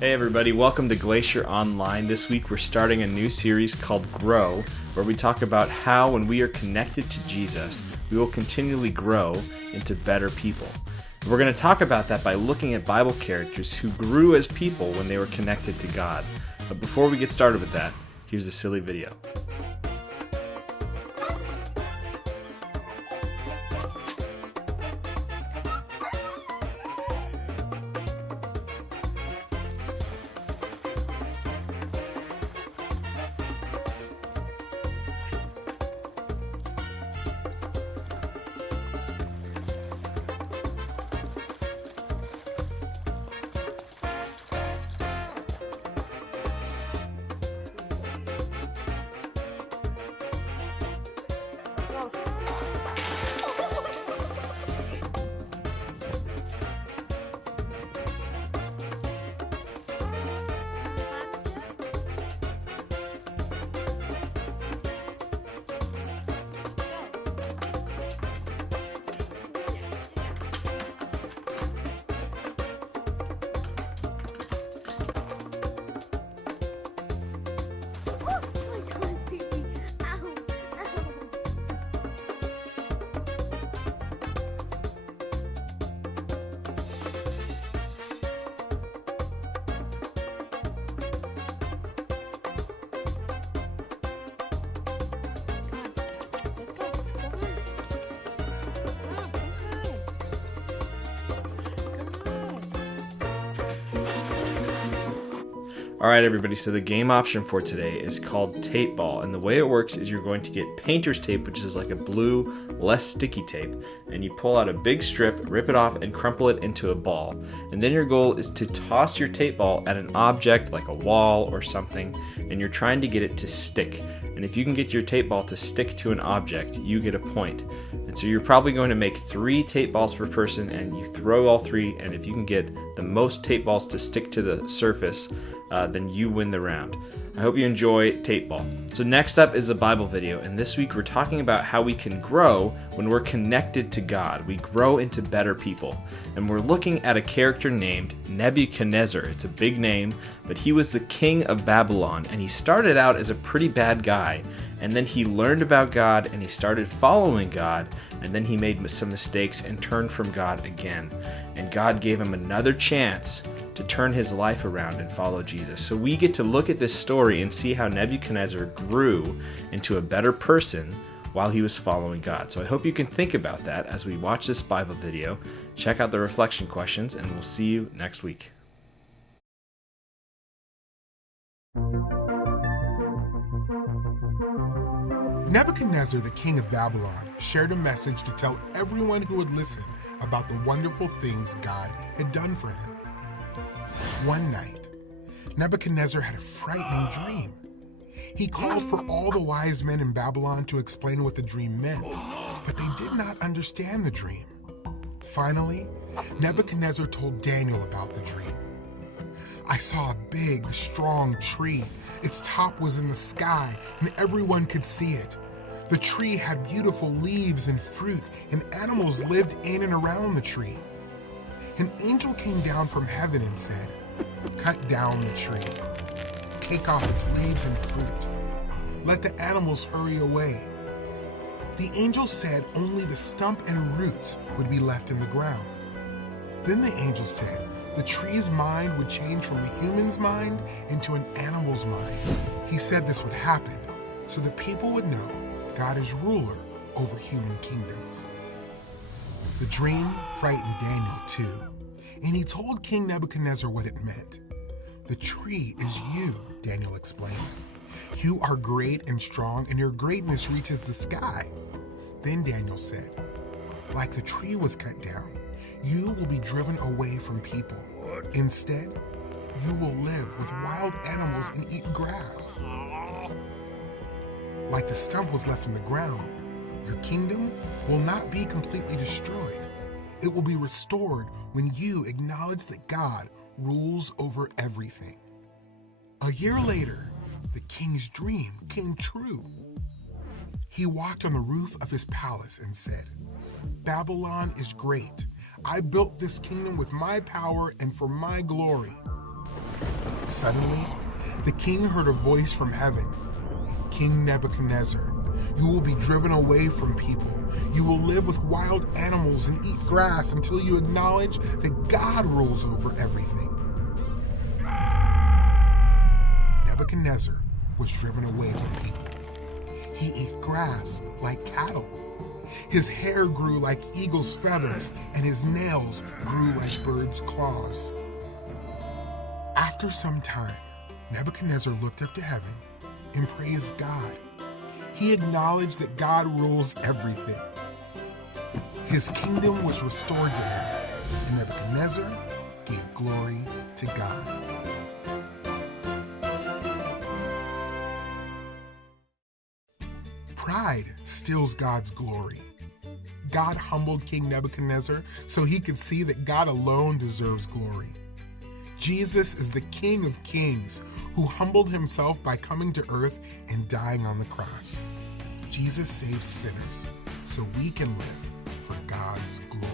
Hey everybody, welcome to Glacier Online. This week we're starting a new series called Grow, where we talk about how when we are connected to Jesus, we will continually grow into better people. We're going to talk about that by looking at Bible characters who grew as people when they were connected to God. But before we get started with that, here's a silly video. Alright everybody, so the game option for today is called Tape Ball, and the way it works is you're going to get painter's tape, which is like a blue, less sticky tape, and you pull out a big strip, rip it off, and crumple it into a ball. And then your goal is to toss your tape ball at an object like a wall or something, and you're trying to get it to stick. And if you can get your tape ball to stick to an object, you get a point. And so you're probably going to make 3 tape balls per person, and you throw all 3, and if you can get the most tape balls to stick to the surface, then you win the round. I hope you enjoy Tape Ball. So next up is a Bible video, and this week we're talking about how we can grow when we're connected to God. We grow into better people. And we're looking at a character named Nebuchadnezzar. It's a big name, but he was the king of Babylon, and he started out as a pretty bad guy. And then he learned about God, and he started following God, and then he made some mistakes and turned from God again. And God gave him another chance to turn his life around and follow Jesus. So we get to look at this story and see how Nebuchadnezzar grew into a better person while he was following God. So I hope you can think about that as we watch this Bible video. Check out the reflection questions, and we'll see you next week. Nebuchadnezzar, the king of Babylon, shared a message to tell everyone who would listen about the wonderful things God had done for him. One night, Nebuchadnezzar had a frightening dream. He called for all the wise men in Babylon to explain what the dream meant, but they did not understand the dream. Finally, Nebuchadnezzar told Daniel about the dream. I saw a big, strong tree. Its top was in the sky, and everyone could see it. The tree had beautiful leaves and fruit, and animals lived in and around the tree. An angel came down from heaven and said, "Cut down the tree. Take off its leaves and fruit. Let the animals hurry away." The angel said only the stump and roots would be left in the ground. Then the angel said the tree's mind would change from a human's mind into an animal's mind. He said this would happen so that people would know God is ruler over human kingdoms. The dream frightened Daniel too, and he told King Nebuchadnezzar what it meant. "The tree is you," Daniel explained. "You are great and strong, and your greatness reaches the sky." Then Daniel said, "Like the tree was cut down, you will be driven away from people. Instead, you will live with wild animals and eat grass. Like the stump was left in the ground, your kingdom will not be completely destroyed. It will be restored when you acknowledge that God rules over everything." A year later, the king's dream came true. He walked on the roof of his palace and said, "Babylon is great. I built this kingdom with my power and for my glory." Suddenly, the king heard a voice from heaven. King Nebuchadnezzar, you will be driven away from people. You will live with wild animals and eat grass until you acknowledge that God rules over everything. Nebuchadnezzar was driven away from people. He ate grass like cattle. His hair grew like eagle's feathers, and his nails grew like birds' claws. After some time, Nebuchadnezzar looked up to heaven and praised God. He acknowledged that God rules everything. His kingdom was restored to him, and Nebuchadnezzar gave glory to God. Pride steals God's glory. God humbled King Nebuchadnezzar so he could see that God alone deserves glory. Jesus is the King of Kings who humbled himself by coming to earth and dying on the cross. Jesus saves sinners so we can live for God's glory.